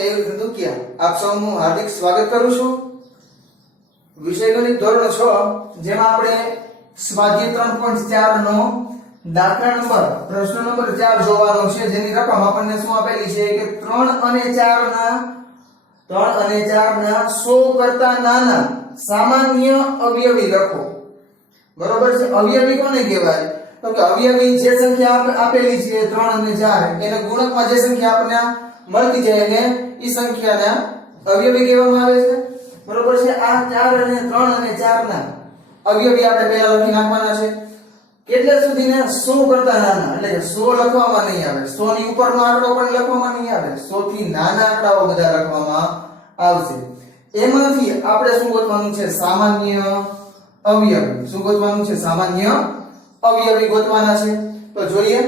કેયુર ધંધુકિયા આપ સૌનું હાર્દિક સ્વાગત કરું છું। વિષય ગણિત ધોરણ 6 જેમાં આપણે સ્વાધ્યાય 3.4 નો દાખલા નંબર પ્રશ્ન નંબર 4 જોવાનો છે, જેની રકમ આપણને શું આપેલી છે કે 3 અને 4 ના 100 કરતા નાના સામાન્ય અવયવી લખો। બરોબર છે। અવયવી કોને કહેવાય? તો કે અવયવી જે સંખ્યા આપેલી છે 3 અને 4 એને ગુણકમાં જે સંખ્યા આપણને મળતી જાય એને ઈ સંખ્યાના અવયવી કહેવામાં આવે છે। બરોબર છે। આ 4 અને 3 અને 4 ના અવયવી આપણે પહેલા લખી નાખવાના છે। કેટલા સુધીને 100 કરતા નાના, એટલે કે 100 લખવામાં નહીં આવે, 100 ની ઉપરનો આંકડો પણ લખવામાં નહીં આવે, 100 થી નાના આંકડાઓ બધા લખવામાં આવશે। એમાંથી આપણે શું ગોતવાનું છે? સામાન્ય અવયવી। શું ગોતવાનું છે? સામાન્ય અવયવી ગોતવાના છે। તો જોઈએ,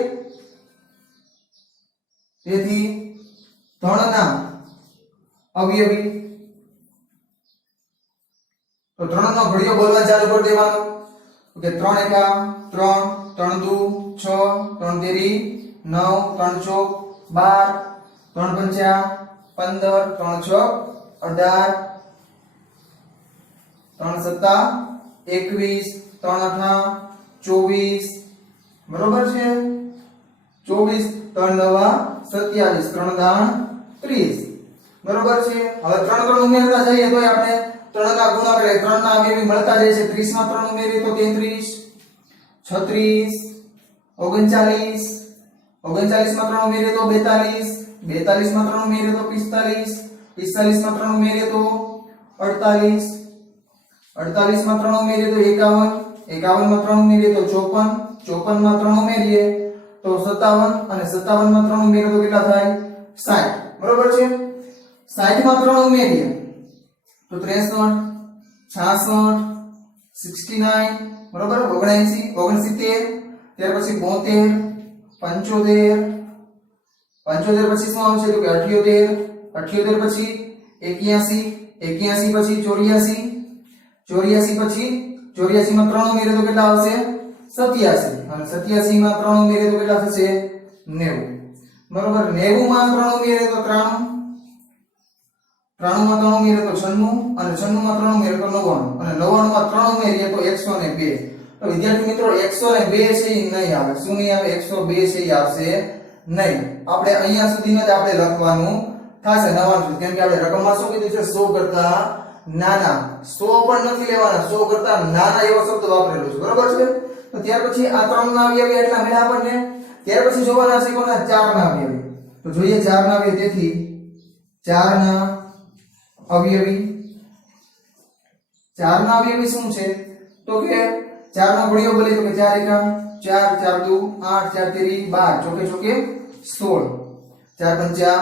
તેથી 3 ના અવયવી, તો 3 નો ઘડિયો બોલવા ચાલુ કરી દેવાનો કે 3 એકા 3, 3 દુ 6, 3 તેરી 9, 3 ચોક 12, 3 પંચા 15, 3 છોક 18, 3 સત્તા 21, 3 અઠા 24, બરોબર છે 24, 3 નવા 27, 3 દાણ 30, બરોબર છે। હવે 3 3 ઉમેરતા જઈએ તો આપણે 3 ના ગુણાકાર 3 ના અવયવી મળતા જાય છે। 30 માં 3 ઉમેરીએ તો 33, 36, 39, 39 માં 3 ઉમેરીએ તો 42, 42 માં 3 ઉમેરીએ તો 45, 45 માં 3 ઉમેરીએ તો 48, 48 માં 3 ઉમેરીએ તો 51, 51 માં 3 ઉમેરીએ તો 54, 54 માં 3 ઉમેરીએ તો 57, અને 57 માં 3 ઉમેરીએ તો કેટલા થાય? 60, બરોબર છે। 60 માં 3 ઉમેરીએ તો 63, 66, 69, બરોબર 79, 69, ત્યાર પછી 72, 75, 75 પછી શું આવશે તો કે 78, 78 પછી 81, 81 પછી 84, 84 પછી 84 માં 3 ઉમેરીએ તો કેટલા આવશે? 87, અને 87 માં 3 ઉમેરીએ તો કેટલા થશે? 90, બરોબર। 90 માં 3 ઉમેરીએ તો 93, 93 માં 3 ઉમેરીએ તો 96, અને 96 માં 3 ઉમેરીએ તો 99, અને 99 માં 3 ઉમેરીએ તો 102। તો વિદ્યાર્થી મિત્રો 102 છે એ નહીં આવે। શું નહીં આવે? 102 છે એ આવશે નહીં। આપણે અહીંયા સુધીનું જ આપણે લખવાનું થશે 99, કેમ કે આપણે રકમમાં શું કીધું છે? 100 કરતા નાના, 100 પણ નથી લેવાના, 100 કરતા નાના એવો શબ્દ વાપરેલો છે, બરોબર છે। તો ત્યાર પછી આ 3 ના અવયવી એટલા મળ્યા આપણને। ત્યાર પછી જોવાના છે કોના? 4 ના અવયવી। તો જોઈએ 4 ના અવયવી, તેથી 4 ના અવયવી, 4 ના અવયવી શું છે? તો કે 4 નો ઘડિયો બોલે તો કે 4 એકા 4, 4 દુ 8, 4 તેરી 12, ચોકે ચોકે 16, 4 પંચા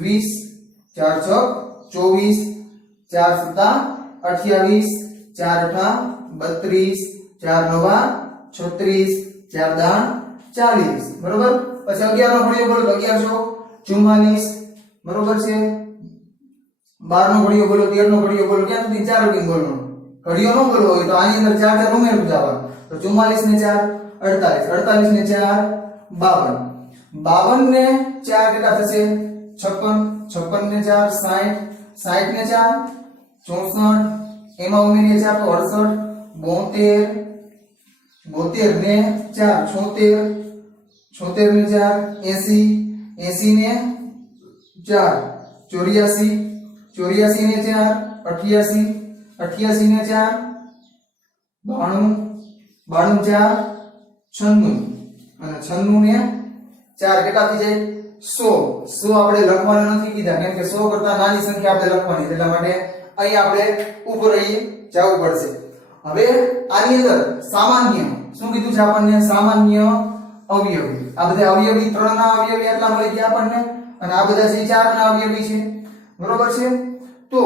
20, 4 છોક 24, 4 સત્તા 28, 4 અઠા 32, 4 નવા 36, 4 દાણ 40, બરોબર। પછી 11 નો ઘડિયો બોલો તો 1144, બરોબર છે। 12 નો ઘડિયો બોલો, 13 નો ઘડિયો બોલો, ક્યાં સુધી? 4 સુધી બોલવાનું। ઘડિયો નો બોલવો હોય તો આની અંદર 4 4 ઉમેરતું જવાનું। તો 44 ને 4 48, 48 ને 4 52, 52 ને 4 કેટલા થશે? 56, 56 ને 4 60, 60 ને 4 64, એમાં ઉમેરીએ 4 તો 68, 72, 72 ને 4 76, 76 ને 4 80, 80 ને 4 84, 84 ને 4 88, 88 ને 4 92, 92 4 96, અને 96 ને 4 કેટલા થઈ જાય? 100। 100 આપણે લખવાના નથી કીધા, કેમ કે 100 કરતા નાની સંખ્યા આપણે લખવાની, એટલા માટે અહીં આપણે ઉપર અહીં જવું પડશે। હવે આની અંદર સામાન્ય શું કીધું છે આપણને? સામાન્ય અવયવી। આ બધા અવયવી 3 ના અવયવી એટલા મળી ગયા આપણને, અને આ બધા છે 4 ના અવયવી છે, બરોબર છે। તો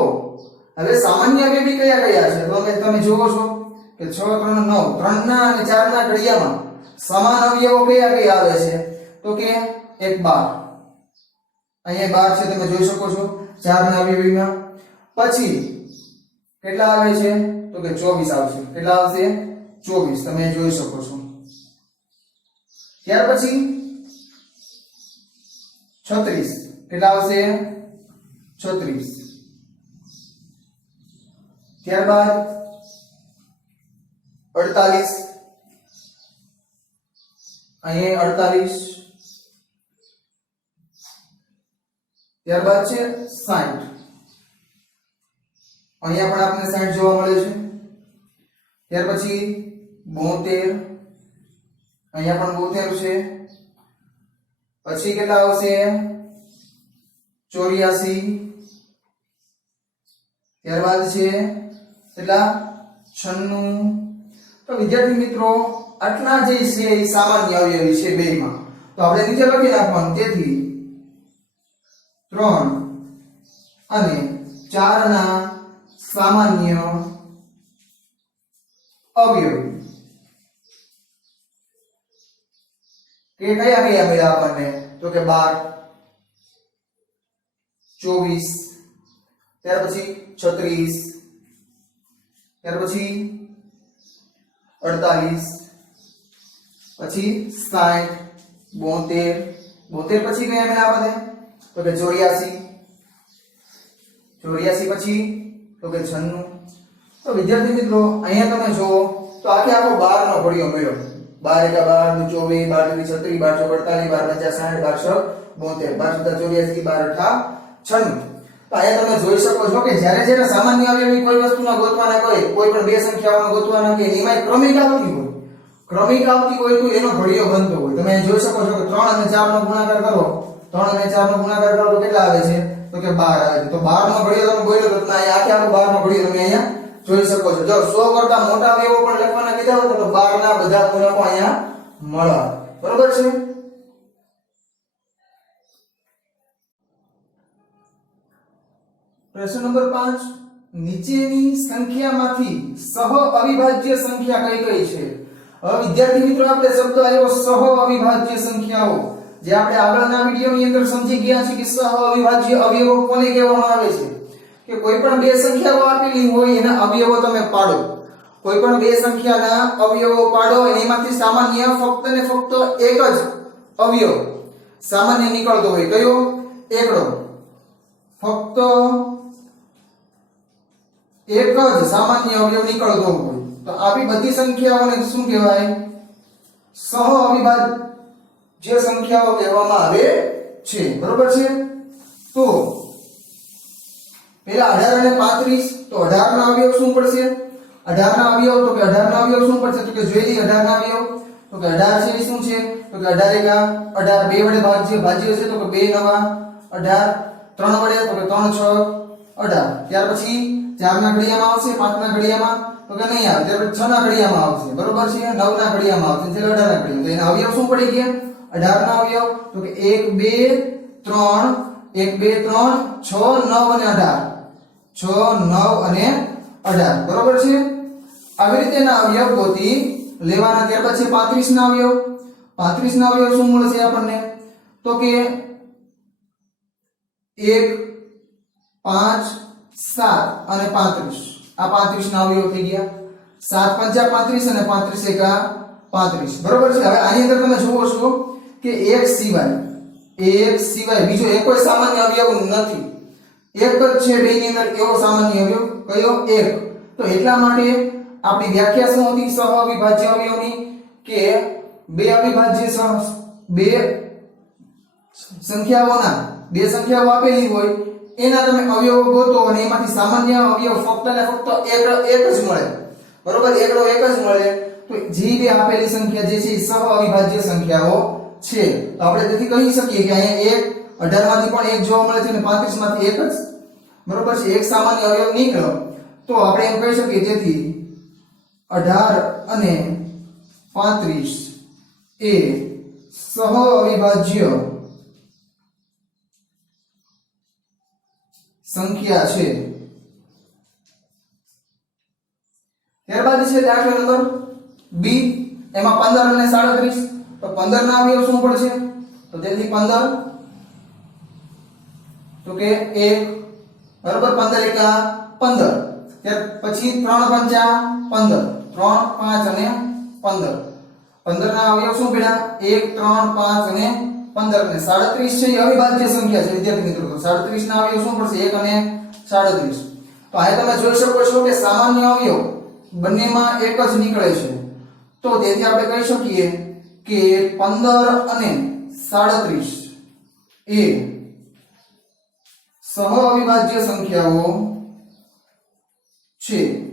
હવે સામાન્ય અવયવી કયા કયા છે? તો તમે જોવો છો કે 6, 3, 9, 3 ના અને 4 ના ઘડિયામાં સમાન અવયવો કયા કયા આવે છે? તો કે એક 12, અહીંયા 12 છે, તમે જોઈ શકો છો 4 ના અવયવીમાં। પછી કેટલા આવે છે? તો કે 24 આવશે। કેટલા આવશે? 24, તમે જોઈ શકો છો। ત્યાર પછી 36, કેટલા આવશે? 36 ત્યારબાદ 48 અહીંયા 48 ત્યારબાદ છે 60 અહીંયા પણ આપણે 60 જોવા મળે છે ત્યાર પછી 72 અહીંયા પણ 72 છે પછી કેટલા આવશે 84 ત્યારબાદ છે કેટલા 96 તો વિદ્યાર્થી મિત્રો આટલા જે છે એ સામાન્ય અવયવી છે બેયમાં તો આપણે નીચે લખી નાખવાનું તેથી 3 અને 4 ના સામાન્ય અવયવી કે કયા કયા મળ્યા આપણને તો કે 12 24 ત્યાર પછી 36 ત્યાર પછી 48 પછી 60 72 72 પછી કયા મળ્યા આપણને તો કે 84 84 પછી તો કે 96 તો વિદ્યાર્થી મિત્રો અહીંયા તમે જો તો આખે આખો 12 નો ઘડિયો મળ્યો 12 એકા 12 24 12 36 12 48 12 50 60 12 72 84 12 અઠા 96 તો અહીંયા તમે જોઈ શકો છો કે જ્યારે જ્યારે સામાન્ય અવયવી કોઈ વસ્તુના ગોતવાના હોય કોઈ પણ બે સંખ્યાઓના ગોતવાના કે એમાં ક્રમિક આવતી હોય તો એનો ઘડિયો બનતો હોય તમે જોઈ શકો છો કે 3 અને 4 નો ગુણાકાર કરો 3 અને 4 નો ગુણાકાર કરો તો કેટલા આવે છે તો કે 12 આવે છે તો 12 નો ઘડિયો તમે બોલ્યો તો અહીંયા આખે આખો 12 નો ઘડિયો તમે અહીંયા જોઈ શકો છો જો 100 કરતા મોટા અવયવો પણ લખવાના કીધા હોય તો 12 ના બધા ગુણકો અહીંયા મળે બરોબર છે પ્રશ્ન નંબર 5 નીચેની સંખ્યામાંથી સહ અવિભાજ્ય સંખ્યા કઈ કઈ છે હવે વિદ્યાર્થી મિત્રો આપણે શબ્દ આવ્યો સહ અવિભાજ્ય સંખ્યાઓ જે આપણે આગળના વિડિયોની અંદર સમજી ગયા છે કે સહ અવિભાજ્ય અવયવો કોને કહેવામાં આવે છે કે કોઈ પણ બે સંખ્યાઓ આપેલી હોય એના અવયવો તમે પાડો કોઈ પણ બે સંખ્યાના અવયવો પાડો એમાંથી સામાન્ય ફક્ત ને ફક્ત એક જ અવયવ સામાન્ય નીકળતો હોય કયો એકડો ફક્ત એક જ સામાન્ય અવયવ નીકળતો હોય તો આવી બધી સંખ્યાઓને શું કહેવાય સહ અવિભાજ્ય સંખ્યાઓ કહેવામાં આવે છે બરોબર છે તો પેલા 18 અને 35 તો 18 ના અવયવ શું પડશે 18 ના અવયવ તો કે 18 ના અવયવ શું પડશે તો કે જોઈ લઈએ 18 ના અવયવ તો કે 18 છે એ શું છે તો કે 18 એકા 18 બે વડે ભાજ્ય છે તો કે 2 નવા 18 3 વડે તો કે 3 6 18 ત્યાર પછી 4 ના ઘડિયામાં આવશે 5 ના ઘડિયામાં તો કે નહીં આવે ત્યાર પછી 6 ના ઘડિયામાં આવશે બરોબર છે 9 ના ઘડિયામાં આવશે એટલે 18 ના ઘડિયામાં તો એના અવયવ શું પડી ગયા 18 ના અવયવ તો કે 1 2 3 1 2 3 6 9 અને 18 6 9 અને 18 બરોબર છે આવી રીતે ના અવયવ ગોતી લેવાના ત્યાર પછી 35 ના અવયવ 35 ના અવયવ શું મળશે આપણને તો કે 1 5 7 અને 35 આ 35 ના અવયવ થઈ ગયા 7 5 35 અને 35 એકા 35 બરોબર છે હવે આની અંદર તમે જુઓ છો કે એક સિવાય બીજો એક કોઈ સામાન્ય અવયવ નથી એક જ છે બેની અંદર એવો સામાન્ય અવયવ કયો એક તો એટલા માટે આપણી વ્યાખ્યા શું હતી સહ અવિભાજ્ય અવયવની કે બે અવિભાજ્ય બે સંખ્યાઓ આપેલી હોય એના તમે અવયવો ગોતો અને એમાંથી સામાન્ય અવયવ ફક્ત ને ફક્ત એક જ મળે બરોબર એકડો એક જ મળે તો જે બે આપેલી સંખ્યા જે છે એ સહ અવિભાજ્ય સંખ્યાઓ છે તો આપણે તેથી કહી શકીએ કે અહીંયા 18 માંથી પણ એક જોવા મળે છે અને 35 માંથી એક જ બરોબર છે એક સામાન્ય અવયવ નીકળ્યો તો આપણે એમ કહી શકીએ તેથી 18 અને 35 એ સહ અવિભાજ્ય સંખ્યા છે ત્યારબાદ છે દાખલા નંબર બી એમાં 15 અને 37 તો 15 ના અવયવ શું પડશે તો તેથી 15 તો કે 1 બરોબર 15 એકા 15 ત્યાર પછી 3 પંચા 15 3 5 અને 15 15 ના અવયવ શું પડ્યા 1 3 5 અને 15 ને 37 છે એ અવિભાજ્ય સંખ્યા છે વિદ્યાર્થી મિત્રો તો 37 ના અવયવ શું પડશે 1 અને 37 તો આ તમે જોઈ શકો છો કે સામાન્ય અવયવ બંનેમાં એક જ નીકળે છે તો તેથી આપણે કહી શકીએ કે 15 અને 37 એ સહ અવિભાજ્ય સંખ્યાઓ છે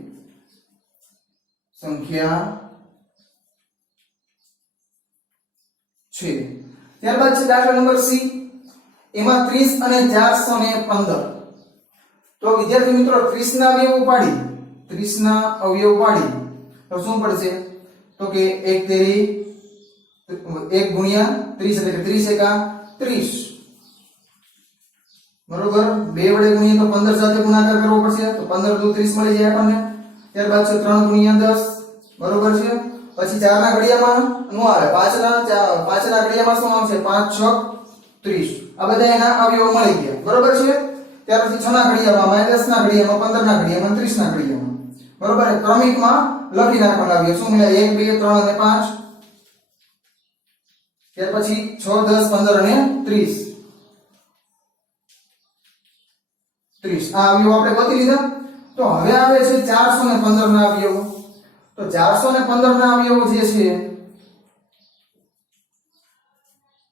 ત્યારબાદ છે દાખલા નંબર સી એમાં 30 અને 415 તો વિદ્યાર્થી મિત્રો 30 ના અવયવ પાડી 30 ના અવયવ પાડી તો શું પડશે તો કે 1 તેરી 1 ગુણ્યા 30 એટલે કે 30 એકા 30 બરોબર 2 વડે ગુણીએ તો 15 સાથે ગુણાકાર કરવો પડશે તો 15 દુ 30 મળી જાય આપણને ત્યારબાદ છે 3 ગુણ્યા 10 બરોબર છે પછી 4 ના ઘડિયામાં નો આવે 5 ના ઘડિયામાં શું આવશે 5 6 30 આ બધા એના અવયવો મળી ગયા બરોબર છે ત્યાર પછી 6 ના ઘડિયામાં 10 ના ઘડિયામાં 15 ના ઘડિયામાં 30 ના ઘડિયામાં બરોબર ક્રમિકમાં લખી નાખવાના અવયવ શું મળ્યા 1 2 3 અને 5 ત્યાર પછી 6 10 15 અને 30 આ અવયવો આપણે ગોતી લીધા તો હવે આવે છે 415 ના અવયવો તો 415 ના અવયવો જે છે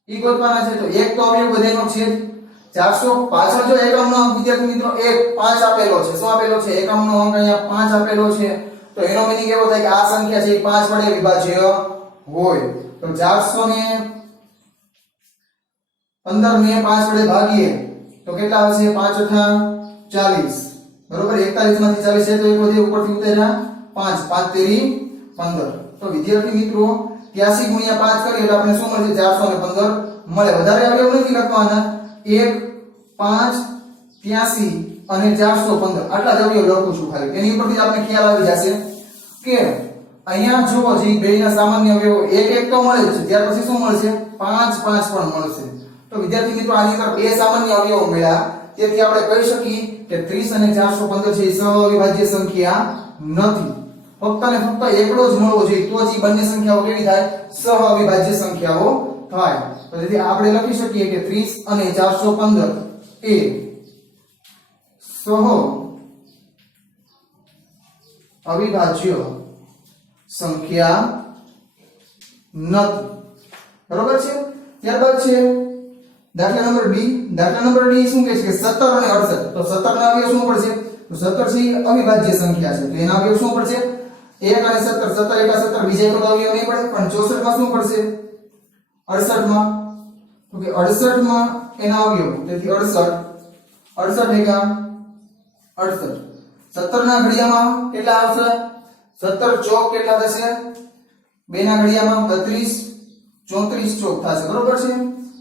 ઈ ગોતવાના છે તો એક તો અવયવ બધાનો છે 400 પાછળ જો એકમનો અંક વિદ્યાર્થી મિત્રો 1 5 આપેલો છે શું આપેલો છે એકમનો અંક અહીંયા 5 આપેલો છે તો એનો મીનિંગ એવો થાય કે આ સંખ્યા છે એ 5 વડે વિભાજ્ય હોય તો 415 ને 5 વડે ભાગીએ તો કેટલા આવશે 5 8 40 બરોબર 41 માંથી 40 છે તો એક વધે ઉપરથી ઉતાર્યા 5 5 તેરી 15 તો વિદ્યાર્થી મિત્રો 83 ગુણ્યા 5 કરીએ એટલે આપણે શું મળશે 415 મળે વધારે અવયવ નથી લખવાના 1 5 83 અને 415 આટલા જ અવયવ લખું છું ખાલી એની ઉપરથી આપણે ખ્યાલ આવી જશે કે અહીંયા જુઓ જે બેયના સામાન્ય અવયવો 1 1 તો મળે છે ત્યાર પછી શું મળશે 5 5 પણ મળશે તો વિદ્યાર્થી મિત્રો આની અંદર બે સામાન્ય અવયવો મળ્યા તેથી આપણે કહી શકીએ કે 30 અને 415 છે એ સહઅવિભાજ્ય સંખ્યા નથી ફક્ત અને ફક્ત એકડો જ મળવો જોઈએ તો જ એ બંને સંખ્યાઓ કેવી થાય સહઅવિભાજ્ય સંખ્યાઓ થાય તો તેથી આપણે લખી શકીએ કે 30 અને 415 એ સહઅવિભાજ્ય સંખ્યા નથી બરોબર છે ત્યારબાદ છે દાખલા નંબર ડી શું કહે છે કે 17 અને 68 તો 17 ના અવયવ શું પડશે તો 17 છે અવિભાજ્ય સંખ્યા છે તો એના અવયવ શું પડશે 1 અને 17 17 એકા 17 બીજા એક અવયવ નહીં પડે પણ 64 માં શું પડશે 68 માં તો કે 68 માં એના અવયવ તેથી 68 એકા 68 17 ના ઘડિયામાં કેટલા આવશે 17 ચોક કેટલા થશે 2 ના ઘડિયામાં 32 34 ચોક થશે બરોબર છે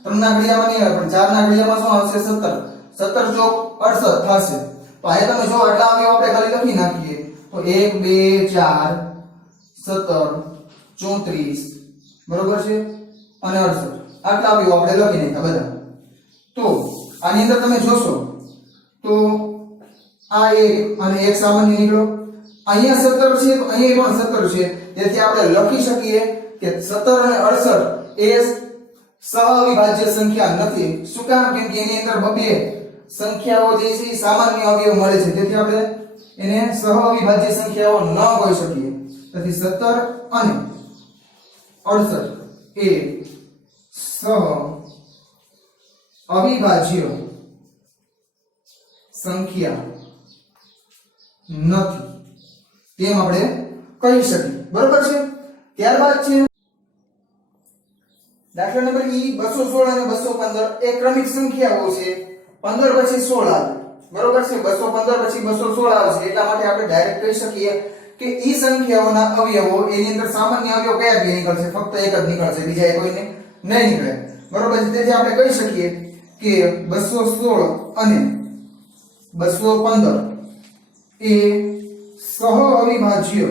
3 ના ઘડિયામાં નહીં આવે પણ 4 ના ઘડિયામાં શું આવશે 17 ચોક 68 થશે તો આ તમે જો આટલા અવયવ આપણે ખાલી લખી નાખીએ તો 1 2 4 17 34 બરોબર છે અને 68 આટલા અવયવ આપણે લખી નાખ્યા બધા તો આની અંદર તમે જોશો તો આ એક અને એક સામાન્ય નીકળો અહીંયા 17 છે તો અહીંયા પણ 17 છે તેથી આપણે લખી શકીએ કે 17 અને 68 એ સહઅવિભાજ્ય સંખ્યા નથી શું કામ કેમ કે એની અંદર બબે સંખ્યાઓ જે છે એ સામાન્ય અવયવ મળે છે તેથી આપણે એને સહઅવિભાજ્ય સંખ્યાઓ ન કહી શકીએ તેથી 17 અને 68 એ સહઅવિભાજ્ય સંખ્યા નથી તેમ આપણે કહી શકીએ બરોબર છે ત્યારબાદ છે દાખલા નંબર ઈ 216 અને 215 એ ક્રમિક સંખ્યાઓ છે 15 પછી 16 આવે બરોબર છે 215 પછી 216 આવશે એટલા માટે આપણે ડાયરેક્ટ કહી શકીએ કે ઈ સંખ્યાઓના અવયવો એની અંદર સામાન્ય અવયવ કયા બે નીકળશે ફક્ત એક જ નીકળશે બીજા કોઈને નહીં નીકળે બરોબર છે તેથી આપણે કહી શકીએ કે 216 અને 215 એ સહઅવિભાજ્ય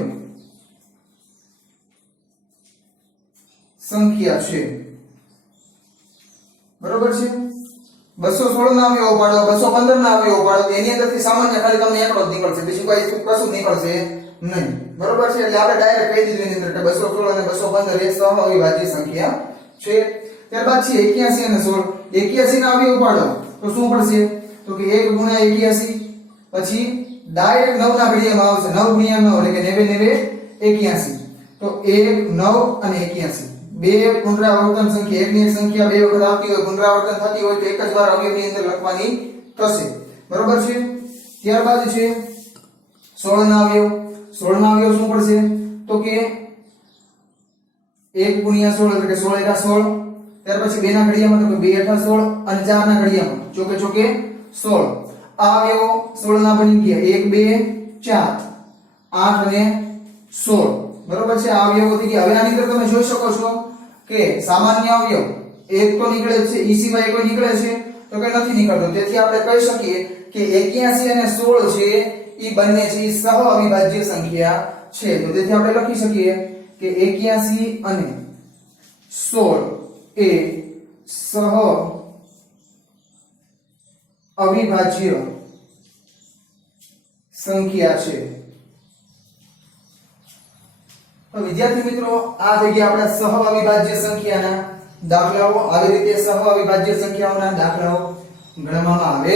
સંખ્યા છે બરોબર છે 216 ના અવયવો પાડો 215 ના અવયવો પાડો એની અંદરથી સામાન્ય ખાલી તમને એકડો જ નીકળશે બીજું કોઈ કશું નીકળશે નહીં બરોબર છે એટલે આપણે ડાયરેક્ટ કહી દીધું એની અંદર કે 216 અને 215 એ સહઅવિભાજ્ય સંખ્યા છે ત્યારબાદ છે 81 અને 16 81 ના અવયવ પાડો તો શું પડશે તો કે 1 ગુણ્યા 81 પછી ડાયરેક્ટ 9 ના ઘડિયામાં આવશે 9 ગુણ્યા 9 એટલે કે 9 81 તો 1 9 અને 81 બે પુનરાવર્તન સંખ્યા એકની એક સંખ્યા બે વખત આવતી હોય પુનરાવર્તન થતી હોય તો એક જ વાર અવયવની અંદર લખવાની થશે બરોબર છે ત્યારબાદ છે 16 ના અવયવ શું પડશે તો કે 1 ગુણ્યા 16 એટલે કે 16 એકા 16 ત્યાર પછી 2 ના ઘડિયામાં તો કે 2 એકા 16 અને 4 ના ઘડિયામાં ચોકે ચોકે 16 આ અવયવો 16 ના બની ગયા 1 2 4 8 અને 16 બરોબર છે આ અવયવો થઈ ગયા હવે આની અંદર તમે જોઈ શકો છો કે સામાન્ય અવયવ એક તો નીકળે છે ઈ સિવાય કોઈ નીકળે છે તો કે નથી નીકળતો તેથી આપણે કહી શકીએ કે 81 અને 16 છે ઈ બંને છે ઈ સહ અવિભાજ્ય સંખ્યા છે તો તેથી આપણે લખી શકીએ કે 81 અને 16 એ સહ અવિભાજ્ય સંખ્યા છે તો વિદ્યાર્થી મિત્રો આ થઈ ગયા આપણા સહ અવિભાજ્ય સંખ્યાના દાખલાઓ આવી રીતે સહ અવિભાજ્ય સંખ્યાઓના દાખલાઓ ગણવામાં આવે